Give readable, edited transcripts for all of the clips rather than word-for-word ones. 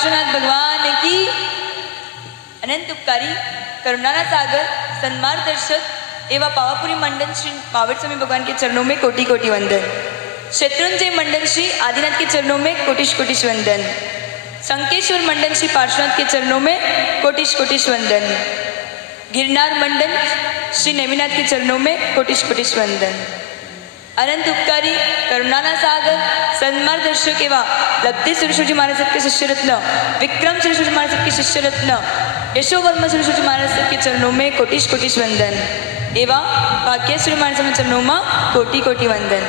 पार्श्वनाथ भगवान की अनंत उपकारी करुणाना सागर सन्मार्गदर्शक एवं पावापुरी मंडल श्री पावड़ स्वामी भगवान के चरणों में कोटि कोटि वंदन। शत्रुंजय मंडल श्री आदिनाथ के चरणों में कोटिश कोटिश वंदन। संकेश्वर मंडल श्री पार्श्वनाथ के चरणों में कोटिश कोटिश वंदन। गिरनार मंडल श्री नेमिनाथ के चरणों में कोटिश कोटिश वंदन। अनंत उपकारी करुणाना सागर सन्मार्गदर्शक एवं लब्धि सुरसुजी महाराज के शिष्य रत्न विक्रम सुरसुजी महाराज के शिष्य रत्न यशोवर्मा सुरसुजी महाराज के चरणों में कोटिश कोटिश वंदन एवं भाग्यश्री महाराज के चरणों में कोटि कोटि वंदन।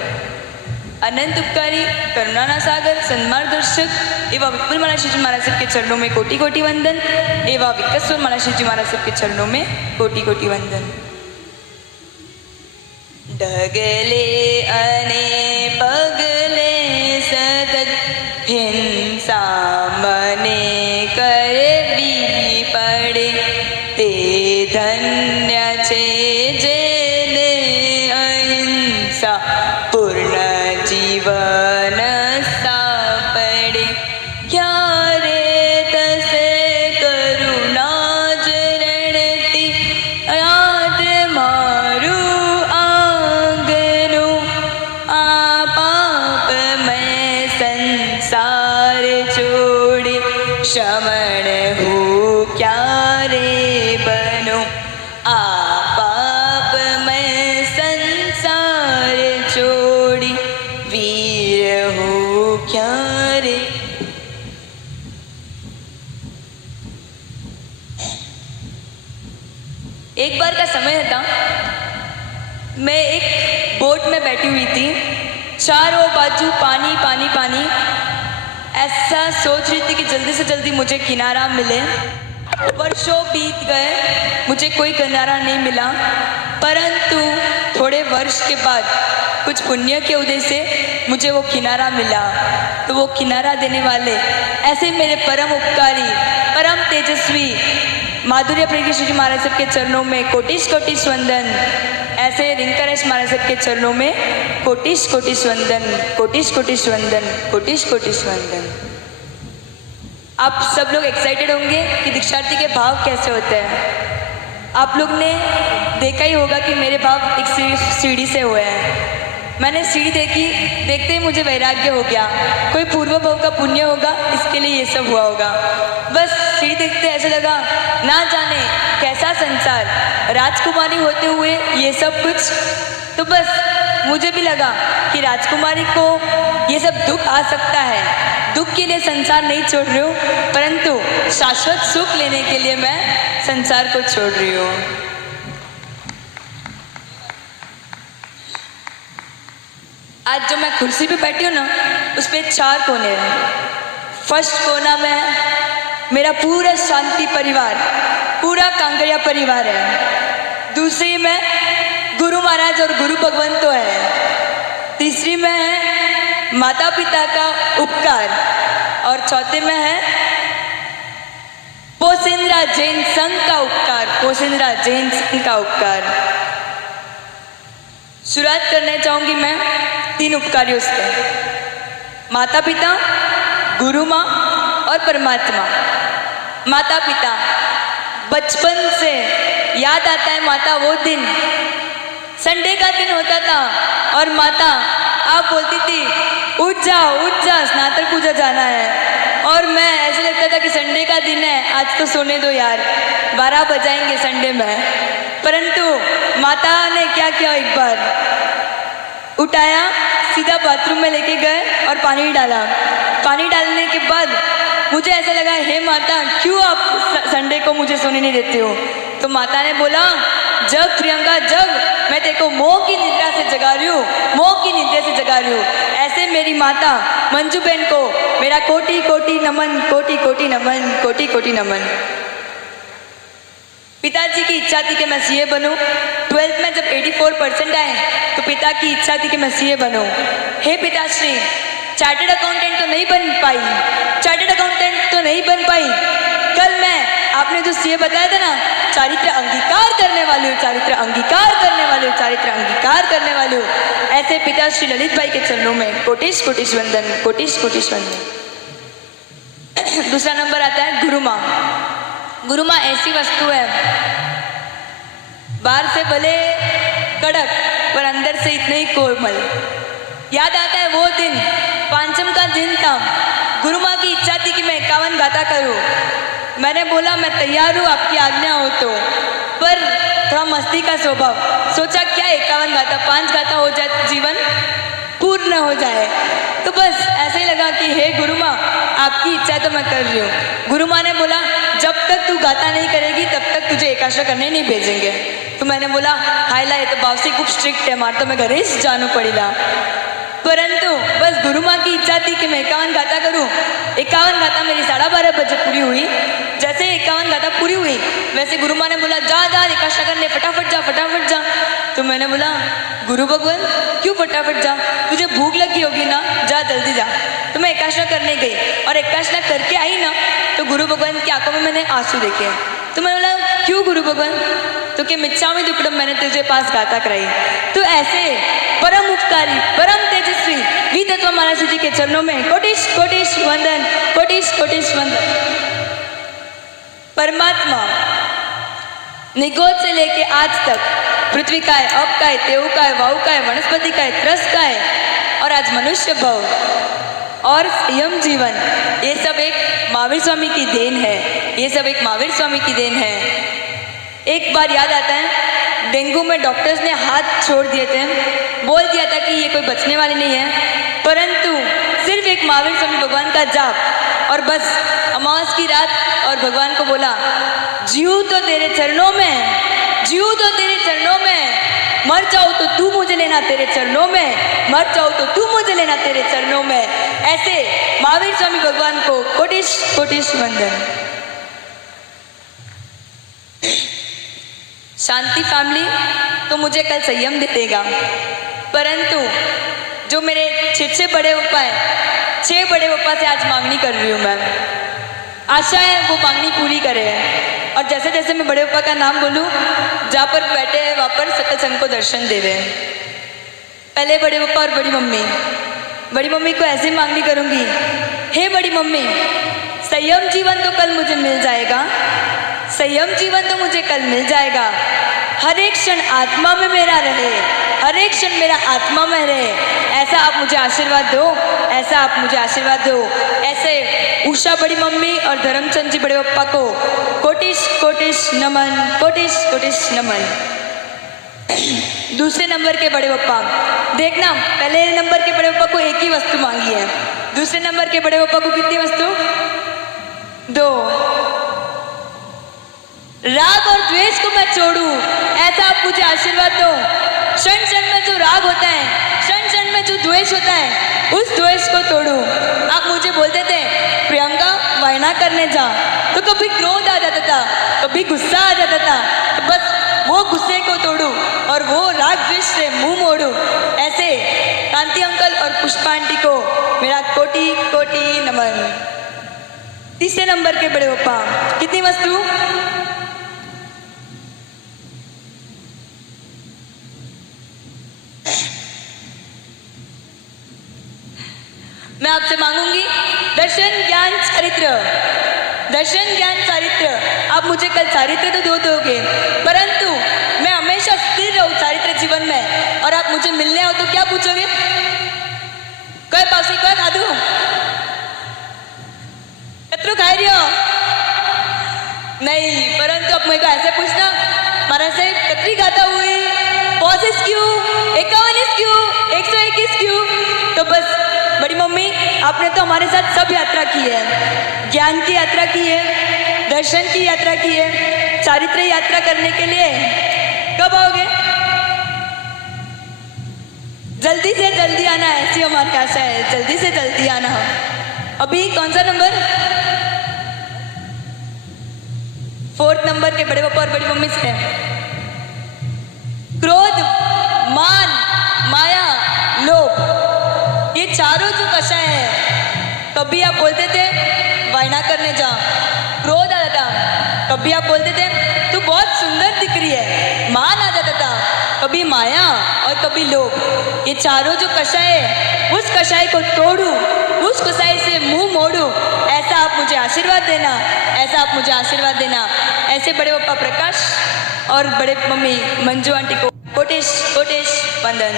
अनंत उपकारी करुणाना सागर सन्मार्गदर्शक एवं विपुल महाराज जी महाराज के चरणों में कोटि कोटि वंदन एवं विकस्वर महाराज जी महाराज के चरणों में कोटि कोटि वंदन। डगले अने पगले सतत हिंसा मने करवी पड़े ते धन्य छे जेने अहिंसा पूर्ण जीवन सापड़े। क्यारे तसे करुणा जरणती याद मारू श्रवण हो क्यारे बनो आ पाप मैं संसार छोड़ी वीर हो क्यारे। एक बार का समय था, मैं एक बोट में बैठी हुई थी। चारों बाजू पानी पानी पानी। ऐसा सोच रही थी कि जल्दी से जल्दी मुझे किनारा मिले। वर्षों बीत गए, मुझे कोई किनारा नहीं मिला। परंतु थोड़े वर्ष के बाद कुछ पुण्य के उदय से मुझे वो किनारा मिला। तो वो किनारा देने वाले ऐसे मेरे परम उपकारी परम तेजस्वी माधुर्य प्रज्ञ जी महाराज के चरणों में कोटिश कोटिश वंदन। ऐसे रिंकरेश महाराज के चरणों में कोटिश कोटिश वंदन, कोटिश कोटिश वंदन, कोटिश कोटिश वंदन। आप सब लोग एक्साइटेड होंगे कि दीक्षार्थी के भाव कैसे होते हैं। आप लोग ने देखा ही होगा कि मेरे भाव एक सीढ़ी से हुए हैं। मैंने सीढ़ी देखी, देखते ही मुझे वैराग्य हो गया। कोई पूर्व भाव का पुण्य होगा, इसके लिए ये सब हुआ होगा। बस सीढ़ी देखते ऐसे लगा, ना जाने कैसा संसार, राजकुमारी होते हुए ये सब कुछ। तो बस मुझे भी लगा कि राजकुमारी को ये सब दुख आ सकता है। दुख के लिए संसार नहीं छोड़ रही हूँ, परंतु शाश्वत सुख लेने के लिए मैं संसार को छोड़ रही हूँ। आज जो मैं कुर्सी पे बैठी हूँ ना, उस पे 4 कोने हैं। फर्स्ट कोना में मेरा पूरा शांति परिवार, पूरा कांकरिया परिवार है। दूसरी में गुरु महाराज और गुरु भगवान तो है। तीसरी में है माता पिता का उपकार और चौथे में है पोसेंद्रा जैन संघ का उपकार, पोसेंद्रा जैन संघ का उपकार। शुरुआत करना चाहूंगी मैं 3 उपकारियों से, माता पिता, गुरु माँ और परमात्मा। माता पिता, बचपन से याद आता है माता वो दिन, संडे का दिन होता था और माता आप बोलती थी उठ जा स्नातक पूजा जाना है। और मैं ऐसे लगता था कि संडे का दिन है, आज तो सोने दो यार, 12 बजाएंगे संडे में। परंतु माता ने क्या किया, एक बार उठाया, सीधा बाथरूम में लेके गए और पानी डाला। पानी डालने के बाद मुझे ऐसा लगा, हे माता क्यों आप संडे को मुझे सोने नहीं देते हो। तो माता ने बोला, जग प्रियंका जग, मैं तेरे को मोह की निद्रा से जगा रही हूँ, मोह की निद्रा से जगा रही हूँ। ऐसे मेरी माता मंजू बहन को मेरा कोटि कोटि नमन, कोटि कोटि नमन, कोटि कोटि नमन। पिताजी की इच्छा थी कि मैं सीए बनूं। 12th में जब 84% आए तो पिता की इच्छा थी कि मैं सीए बनूं। हे पिताश्री, चार्टर्ड अकाउंटेंट तो नहीं बन पाई, चार्टर्ड अकाउंटेंट तो नहीं बन पाई। कल मैं आपने जो सीए बताया था ना, चारित्र अंगीकार करने वाली हूँ, चारित्र अंगीकार करने वाली हूँ, चारित्र अंगीकार करने वाली हूँ। ऐसे पिता श्री ललित भाई के चरणों में कोटिश कोटिश वंदन, कोटिश कोटिश वंदन। दूसरा नंबर आता है गुरु माँ। गुरु माँ ऐसी वस्तु है, बाहर से भले कड़क पर अंदर से इतने ही कोमल। याद आता है वो दिन, पांचम का दिन था। गुरु माँ की इच्छा थी कि मैं 51 गाथा करूं। मैंने बोला मैं तैयार हूँ, आपकी आज्ञा हो तो। पर थोड़ा मस्ती का स्वभाव, सोचा क्या 51 गाथा, 5 गाथा हो जाए, जीवन पूर्ण हो जाए। तो बस ऐसे ही लगा कि हे गुरु माँ, आपकी इच्छा है तो मैं कर रही हूँ। गुरु माँ ने बोला जब तक तू गाथा नहीं करेगी तब तक तुझे एकादशा करने नहीं भेजेंगे। तो मैंने बोला हाईला ये तो बावसी खूब स्ट्रिक्ट है, मार तो मैं घरे ही जाना पड़ेगा। परंतु बस गुरु माँ की इच्छा थी कि मैं 51 गाथा करूँ। 51 गाथा मेरी 12:30 बजे पूरी हुई। जैसे 51 गाथा पूरी हुई वैसे गुरु माँ ने बोला जा जा एकादशा करने, फटाफट जा फटाफट जा। तो मैंने बोला गुरु भगवान क्यों फटाफट जा, तुझे भूख लगी होगी ना, जा जल्दी जा। तो मैं एकादशा करने गई और एकादशा करके आई ना तो गुरु भगवान की आंखों में मैंने आंसू देखे। तो मैंने बोला क्यों गुरु भगवान? तो कि मिच्छामी दुक्कड़म मैंने तुझे पास गाथा कराई। तो ऐसे परम उपकारी परम तेजस्वी वी तत्व महाराज जी के चरणों में कोटिश कोटिश वंदन, कोटिश कोटिश वंदन। परमात्मा निगोद से लेके आज तक पृथ्वी का है, अप का है, तेऊ का है, वायु का है, वनस्पति का है, त्रस का है और आज मनुष्य भव और संयम जीवन, ये सब एक महावीर स्वामी की देन है। ये सब एक महावीर स्वामी की देन है। एक बार याद आता है डेंगू में डॉक्टर्स ने हाथ छोड़ दिए थे, बोल दिया था कि ये कोई बचने वाली नहीं है। परंतु सिर्फ एक महावीर स्वामी भगवान का जाप और बस अमावस की रात और भगवान को बोला जीव तो तेरे चरणों में, जीव तो तेरे चरणों में, मर जाओ तो तू मुझे लेना तेरे चरणों में, मर जाओ तो तू मुझे लेना तेरे चरणों में। ऐसे महावीर स्वामी भगवान को कोटिश कोटिश वंदन। शांति फैमिली तो मुझे कल संयम दे देगा, परंतु जो मेरे 6 बड़े उपा है, 6 बड़े उपा से आज मांगनी कर रही हूँ मैं। आशा है वो मांगनी पूरी करे। और जैसे जैसे मैं बड़े उपा का नाम बोलूँ, जहाँ पर बैठे हैं वहाँ पर सकल संघ को दर्शन देवे। पहले बड़े उपा और बड़ी मम्मी, बड़ी मम्मी को ऐसे मांगनी करूँगी, हे बड़ी मम्मी संयम जीवन तो कल मुझे मिल जाएगा, संयम जीवन तो मुझे कल मिल जाएगा। हर एक क्षण आत्मा में मेरा रहे, हर एक क्षण मेरा आत्मा में रहे, ऐसा आप मुझे आशीर्वाद दो, ऐसा आप मुझे आशीर्वाद दो। ऐसे उषा बड़ी मम्मी और धर्मचंद जी बड़े पप्पा को कोटिश कोटिश नमन, कोटिश कोटिश नमन। दूसरे नंबर के बड़े पप्पा, देखना पहले नंबर के बड़े पप्पा को एक ही वस्तु मांगी है, दूसरे नंबर के बड़े पप्पा को कितनी वस्तु? 2। राग और द्वेष को मैं छोड़ूं, ऐसा आप मुझे आशीर्वाद दो। क्षण क्षण में जो राग होता है, क्षण क्षण में जो द्वेष होता है, उस द्वेष को तोड़ूं। आप मुझे बोलते थे प्रियंका वायना करने जा, तो कभी क्रोध आ जाता था, कभी गुस्सा आ जाता था, तो बस वो गुस्से को तोड़ूं और वो राग द्वेष से मुंह मोड़ूं। ऐसे कांति अंकल और पुष्पा आंटी को मेरा कोटि कोटि नमन। तीसरे नंबर के बड़े पप्पा, कितनी वस्तु? मैं आपसे मांगूंगी दर्शन ज्ञान चारित्र, दर्शन ज्ञान चारित्र। आप मुझे कल चारित्र तो दो दोगे, परंतु मैं हमेशा स्थिर रहूं चारित्र जीवन में। और आप मुझे मिलने आओ तो क्या पूछोगे? कोई पासी कोई खादू कतरू खाई रही हो? नहीं, परंतु आप मेरे को ऐसे पूछना महाराज साहब कतरी गाथा हुई, पॉजिस क्यों, 51 क्यों, 121 क्यों? तो बस बड़ी मम्मी आपने तो हमारे साथ सब यात्रा की है, ज्ञान की यात्रा की है, दर्शन की यात्रा की है, चारित्र यात्रा करने के लिए कब आओगे? जल्दी से जल्दी आना, ऐसी हमारी आशा है, जल्दी से जल्दी आना। अभी कौन सा नंबर? 4th नंबर के बड़े पापा और बड़ी मम्मी से क्रोध, मान, माया, लोभ, ये चारों जो कषाय है। कभी आप बोलते थे वायना करने जा, क्रोध आ जाता। कभी आप बोलते थे तू बहुत सुंदर दिख रही है, मान आ जाता था। कभी माया और कभी लोभ, ये चारों जो कषाय है, उस कषाय को तोड़ू, उस कषाय से मुंह मोड़ू, ऐसा आप मुझे आशीर्वाद देना, ऐसा आप मुझे आशीर्वाद देना। ऐसे बड़े पापा प्रकाश और बड़े मम्मी मंजू आंटी को कोटेश कोटेश वंदन।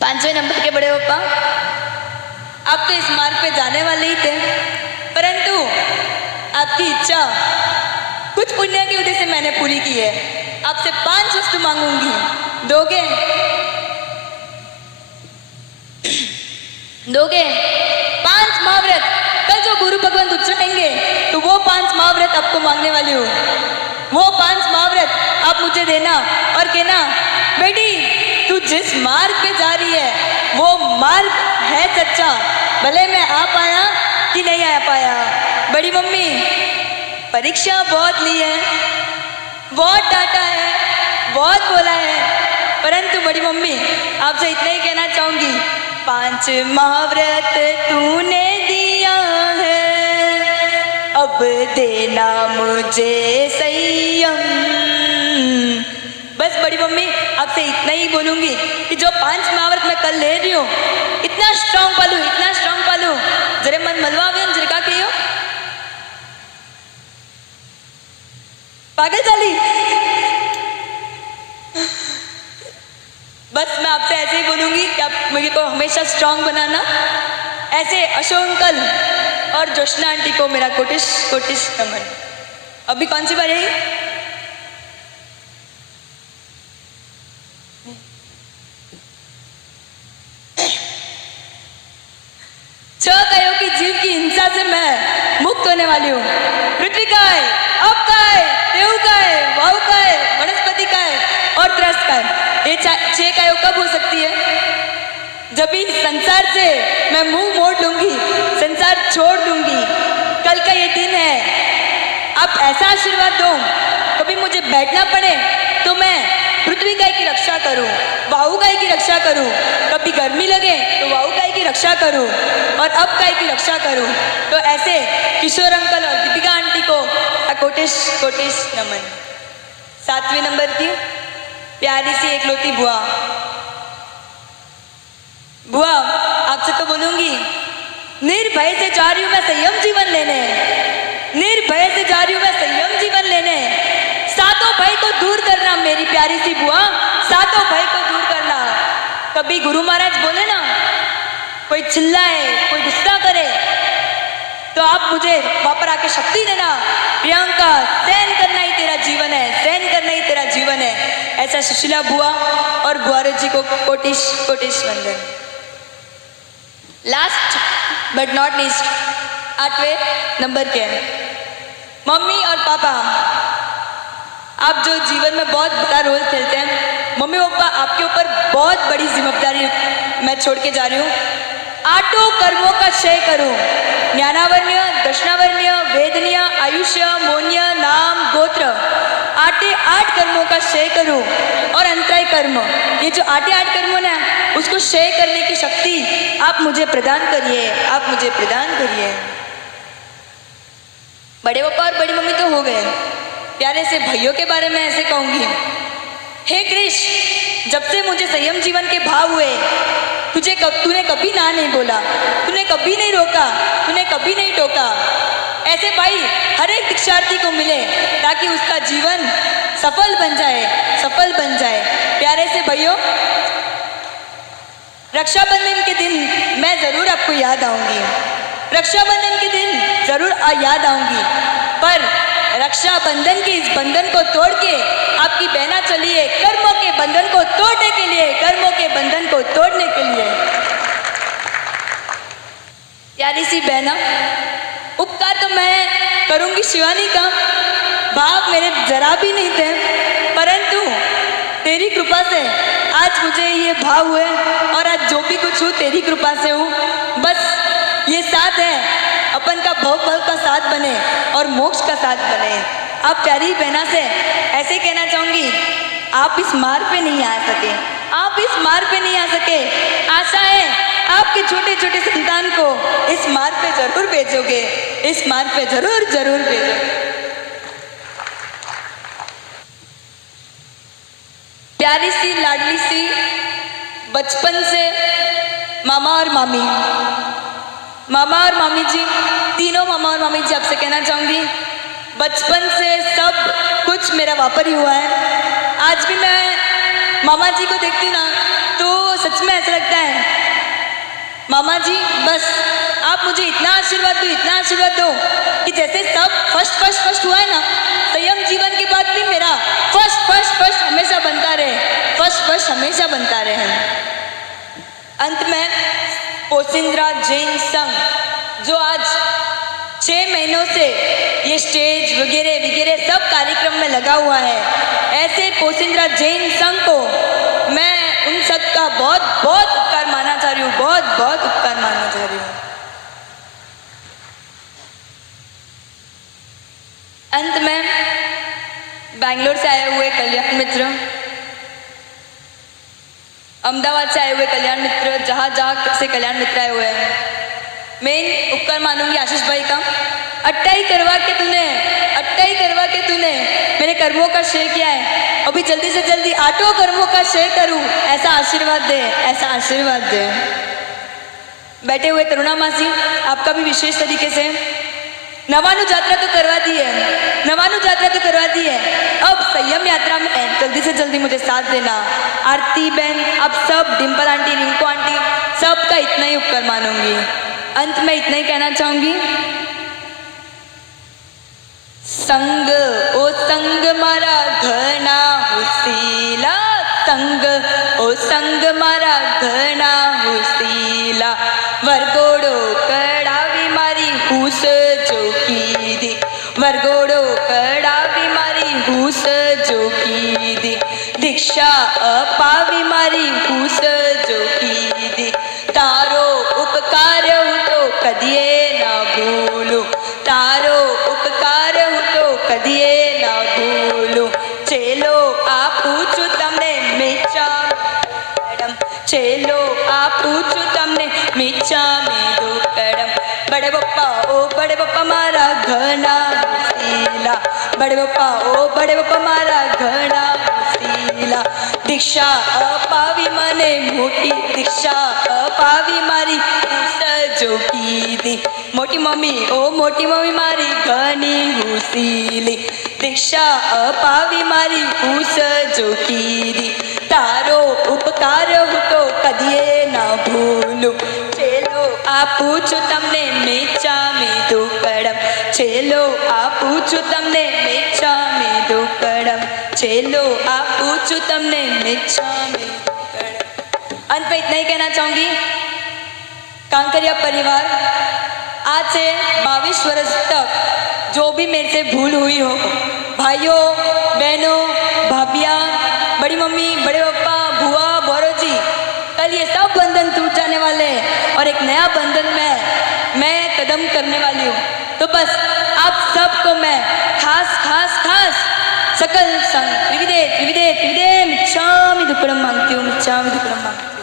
5वें नंबर के बड़े पापा, आप तो इस मार्ग पे जाने वाले ही थे, परंतु आपकी इच्छा कुछ पुण्य की वजह से मैंने पूरी की है। आपसे 5 वस्तु मांगूंगी, दोगे? दोगे? 5 महाव्रत, कल जो गुरु भगवान उच्चारेंगे तो वो 5 महाव्रत आपको मांगने वाली हूँ। वो 5 महाव्रत आप मुझे देना और कहना, बेटी तू जिस मार्ग पे जा रही है वो मार्ग है सच्चा, भले मैं आ पाया कि नहीं आ पाया। बड़ी मम्मी, परीक्षा बहुत ली है, बहुत डांटा है, बहुत बोला है, परंतु बड़ी मम्मी आपसे इतना ही कहना चाहूंगी, 5 महाव्रत तूने दिया है, अब देना मुझे संयम। बस बड़ी मम्मी आपसे इतना ही बोलूंगी कि जो 5 महाव्रत मैं कल ले रही हूँ, इतना स्ट्रांग पालू, इतना स्ट्रांग पालू, जरे मन मलवावे जरे का कहियो पागल चाली। बस मैं आपसे ऐसे ही बोलूंगी कि आप मुझे को हमेशा स्ट्रांग बनाना। ऐसे अशोक अंकल और जोशना आंटी को मेरा कोटिश कोटिश नमन। अभी कौन सी बार है? छह कयो की जीव की हिंसा से मैं मुक्त होने वाली हूँ। पृथ्वी का है, अब का है, देव का है, वायु का है, वनस्पति का है और त्रस्त का है। ये 6 कयो कब हो सकती है? जब इस संसार से मैं मुंह मोड़ लूंगी, संसार छोड़ दूंगी। कल का ये दिन है, आप ऐसा आशीर्वाद दो, कभी मुझे बैठना पड़े तो मैं पृथ्वी गाय की रक्षा करूं, वायु गाय की रक्षा करूं, कभी गर्मी लगे तो वायु गाय की रक्षा करूं और अब गाय की रक्षा करूं। तो ऐसे किशोर अंकल और दीपिका आंटी को कोटिश कोटिश नमन। 7वें नंबर की प्यारी सी एकलौती बुआ। बुआ आपसे तो बोलूंगी, निर्भय से जा रही हूं मैं संयम जीवन लेने, निर्भय से जा रही हूं मैं संयम जीवन लेने। सातों भय को दूर करना मेरी प्यारी सी बुआ, सातों भय को दूर करना। कभी गुरु महाराज बोले ना, कोई चिल्लाए, कोई गुस्सा करे, तो आप मुझे वहां पर आके शक्ति देना, प्रियंका सहन करना ही तेरा जीवन है, सहन करना ही तेरा जीवन है। ऐसा सुशीला बुआ और बुआरो जी को कोटिश कोटिश वंदन। लास्ट बट नॉट लीस्ट 8वें नंबर के मम्मी और पापा, आप जो जीवन में बहुत बड़ा रोल खेलते हैं, मम्मी पापा आपके ऊपर बहुत बड़ी जिम्मेदारी मैं छोड़ के जा रही हूँ। 8 कर्मों का क्षय करूं, ज्ञानावर्ण, दर्शनावर्ण, वेदनीय, आयुष्य, मौन्य, नाम, गोत्र, 8 कर्मों का क्षय करूं और अंतराय कर्म, ये जो 8 कर्मों ना उसको क्षय करने की शक्ति आप मुझे प्रदान करिए, आप मुझे प्रदान करिए। बड़े पापा और बड़ी मम्मी तो हो गए, प्यारे से भाइयों के बारे में ऐसे कहूंगी, हे कृष्ण, जब से मुझे संयम जीवन के भाव हुए, तूने कभी ना नहीं बोला, तूने कभी नहीं रोका, तूने कभी नहीं टोका। ऐसे भाई हर एक दीक्षार्थी को मिले ताकि उसका जीवन सफल बन जाए, सफल बन जाए। प्यारे से भाइयों, रक्षाबंधन के दिन मैं जरूर आपको याद आऊंगी, रक्षाबंधन के दिन जरूर याद आऊंगी, पर रक्षाबंधन के इस बंधन को तोड़ के आपकी बहना चली है कर्मों के बंधन को तोड़ने के लिए, कर्मों के बंधन को तोड़ने के लिए। प्यारी सी बहना, उपकार तो मैं करूंगी शिवानी का, भाव मेरे जरा भी नहीं थे, परंतु तेरी कृपा से आज मुझे ये भाव हुए और आज जो भी कुछ हूँ तेरी कृपा से हूँ। बस ये साथ है, अपन का भव भव का साथ बने और मोक्ष का साथ बने। आप प्यारी बहना से ऐसे कहना चाहूंगी, आप इस मार्ग पे नहीं आ सके, आप इस मार्ग पे नहीं आ सके, आशा है आपके छोटे छोटे संतान को इस मार्ग पे जरूर भेजोगे, इस मार्ग पे जरूर जरूर भेजोगे। प्यारी सी लाडली सी बचपन से मामा और मामी जी जी आपसे कहना चाहूँगी, बचपन से सब कुछ मेरा वापर ही हुआ है। आज भी मैं मामा जी को देखती हूँ ना तो सच में ऐसा लगता है, मामा जी बस आप मुझे इतना आशीर्वाद दो कि जैसे सब फर्स्ट हुआ है ना, संयम जीवन के बाद भी मेरा फर्स्ट हमेशा बनता रहे, फर्स्ट हमेशा बनता रहे। अंत में पोसिंद्रा जैन संघ जो आज 6 महीनों से ये स्टेज वगैरह सब कार्यक्रम में लगा हुआ है, ऐसे पोसिंद्रा जैन संघ को मैं उन सब का बहुत उपकार मानना चाह रही हूँ, बहुत उपकार मानना चाह रही हूँ। अंत में बैंगलोर से आए हुए कल्याण मित्र, अहमदाबाद से आए हुए कल्याण मित्र, जहाँ से कल्याण मित्र आए हुए हैं, मैं उपकार मानूंगी आशीष भाई का। अट्टाई करवा के तूने मेरे कर्मों का क्षय किया है, अभी जल्दी से जल्दी 8 कर्मों का क्षय करूं, ऐसा आशीर्वाद दे। बैठे हुए तरुणा मासी, आपका भी विशेष तरीके से नवानु यात्रा तो करवा दी है, अब संयम यात्रा में जल्दी से जल्दी मुझे साथ देना। आरती बहन, आप सब, डिम्पल आंटी, रिंकू आंटी, सबका इतना ही उपकार मानूंगी। अंत में इतना ही कहना चाहूंगी, संग ओ संग मारा घना हुसीला, संग ओ संग मारा घना हुसीला, वरगोड़ो कड़ावी मारी हूस जो की दी, वरगोड़ो कड़ावी मारी हूस जो की दी, दीक्षा अपावी मारी हूस जो की दी, तारो उपकार हूँ तो कदिए ना भूलू, तारो उपकार हूँ तो कदिए ना भूलू, चेलो आ पूछू तमने मीचा मैडम, चेलो आ पूछू तमने मीचा में दो कड़म, बड़े बप्पा मारा घना हुसीला, बड़े बप्पा मारा घना हुसीला, दीक्षा अपावी मने मोटी, दीक्षा अपावी मारी जो की दी, मोटी मम्मी मारी घनी हुसीली, दीक्षा अपावी मारी हूस जो की दी, तारो उपकार हूँ तो कदिए ना भूलू, चेलो आ पूछू तमने मेचा में दो कड़म, चेलो आ पूछू तमने मेचा में दो कड़म, चेलो आ पूछू तमने मेचा में दो कड़म। अंत में इतना ही कहना चाहूंगी, कांकरिया परिवार, आज से 22 वर्ष तक जो भी मेरे से भूल हुई हो, भाइयों बहनों भाभियाँ, बड़ी मम्मी, बड़े पापा, बुआ, बौरो जी, कल ये सब बंधन टूट जाने वाले हैं और एक नया बंधन में मैं कदम करने वाली हूँ। तो बस आप सबको मैं खास सकल संग त्रिविधे मिच्छामि दुक्कड़म मांगती हूँ, मिच्छामि दुक्कड़म मांगती हूँ।